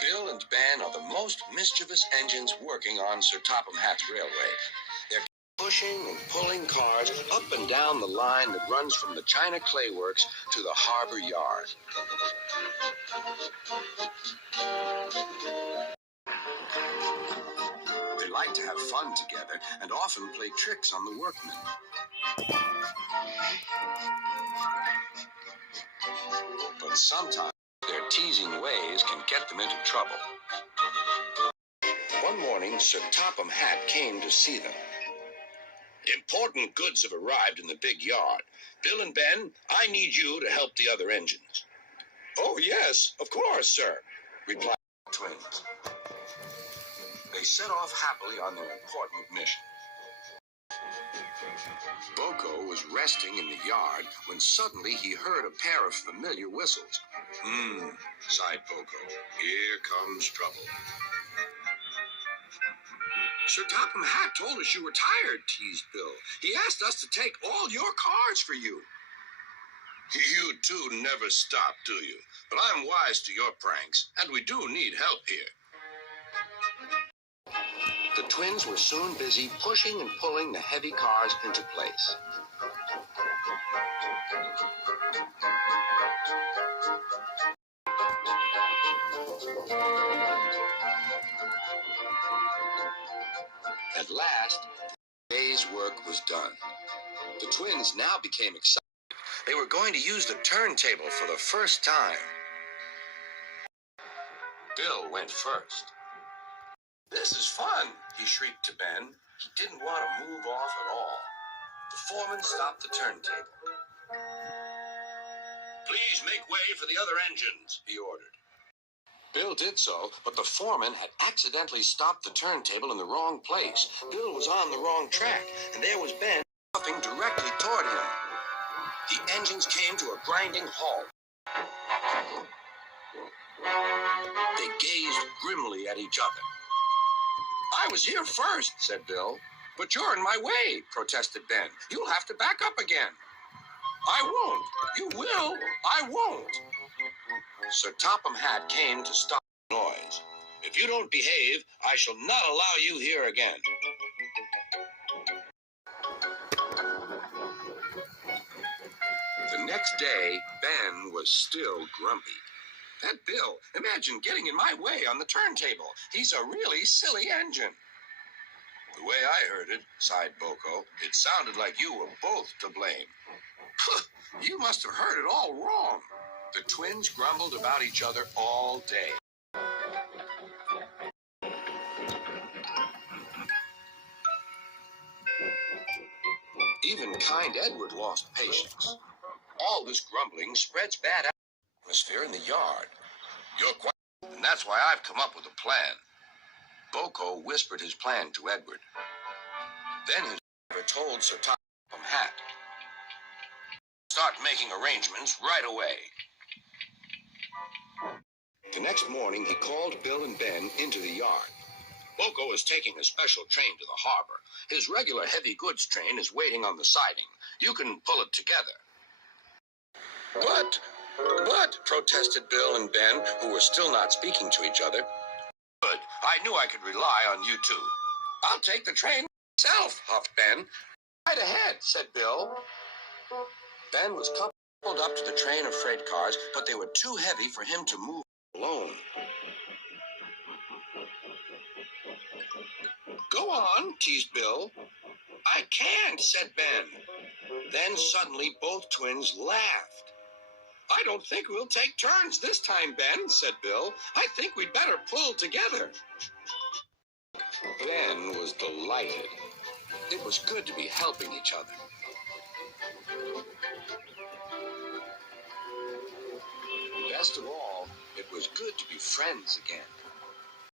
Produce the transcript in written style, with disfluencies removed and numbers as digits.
Bill and Ben are the most mischievous engines working on Sir Topham Hatt's railway. They're pushing and pulling cars up and down the line that runs from the China Clay Works to the harbor yard. They like to have fun together and often play tricks on the workmen. But sometimes their teasing ways can get them into trouble. One morning, Sir Topham Hatt came to see them. Important goods have arrived in the big yard. Bill and Ben, I need you to help the other engines. Oh, yes, of course, sir, replied the twins. They set off happily on their important mission. Boko was resting in the yard when suddenly he heard a pair of familiar whistles. Sighed Boko. Here comes trouble. Sir Topham Hatt told us you were tired, teased Bill. He asked us to take all your cars for you. You two never stop, do you? But I'm wise to your pranks, and we do need help here. The twins were soon busy pushing and pulling the heavy cars into place. At last, the day's work was done. The twins now became excited. They were going to use the turntable for the first time. Bill went first. This is fun, he shrieked to Ben. He didn't want to move off at all. The foreman stopped the turntable. Please make way for the other engines, he ordered. Bill did so, but the foreman had accidentally stopped the turntable in the wrong place. Bill was on the wrong track, and there was Ben puffing directly toward him. The engines came to a grinding halt. They gazed grimly at each other. I was here first, said Bill. But you're in my way, protested Ben. You'll have to back up again. I won't. You will. I won't. Sir Topham Hatt came to stop the noise. If you don't behave, I shall not allow you here again. The next day, Ben was still grumpy. That Bill, imagine getting in my way on the turntable. He's a really silly engine. The way I heard it, sighed Boko, it sounded like you were both to blame. You must have heard it all wrong. The twins grumbled about each other all day. Even kind Edward lost patience. All this grumbling spreads bad atmosphere in the yard. You're quite, and that's why I've come up with a plan. Boko whispered his plan to Edward. Then his driver told Sir Topham Hatt. Start making arrangements right away. The next morning, he called Bill and Ben into the yard. Boko is taking a special train to the harbor. His regular heavy goods train is waiting on the siding. You can pull it together. But, protested Bill and Ben, who were still not speaking to each other. Good. I knew I could rely on you two. I'll take the train myself, huffed Ben. Right ahead, said Bill. Ben was coupled up to the train of freight cars, but they were too heavy for him to move alone. Go on, teased Bill. I can't, said Ben. Then suddenly both twins laughed. I don't think we'll take turns this time, Ben, said Bill. I think we'd better pull together. Ben was delighted. It was good to be helping each other. Best of all, it was good to be friends again.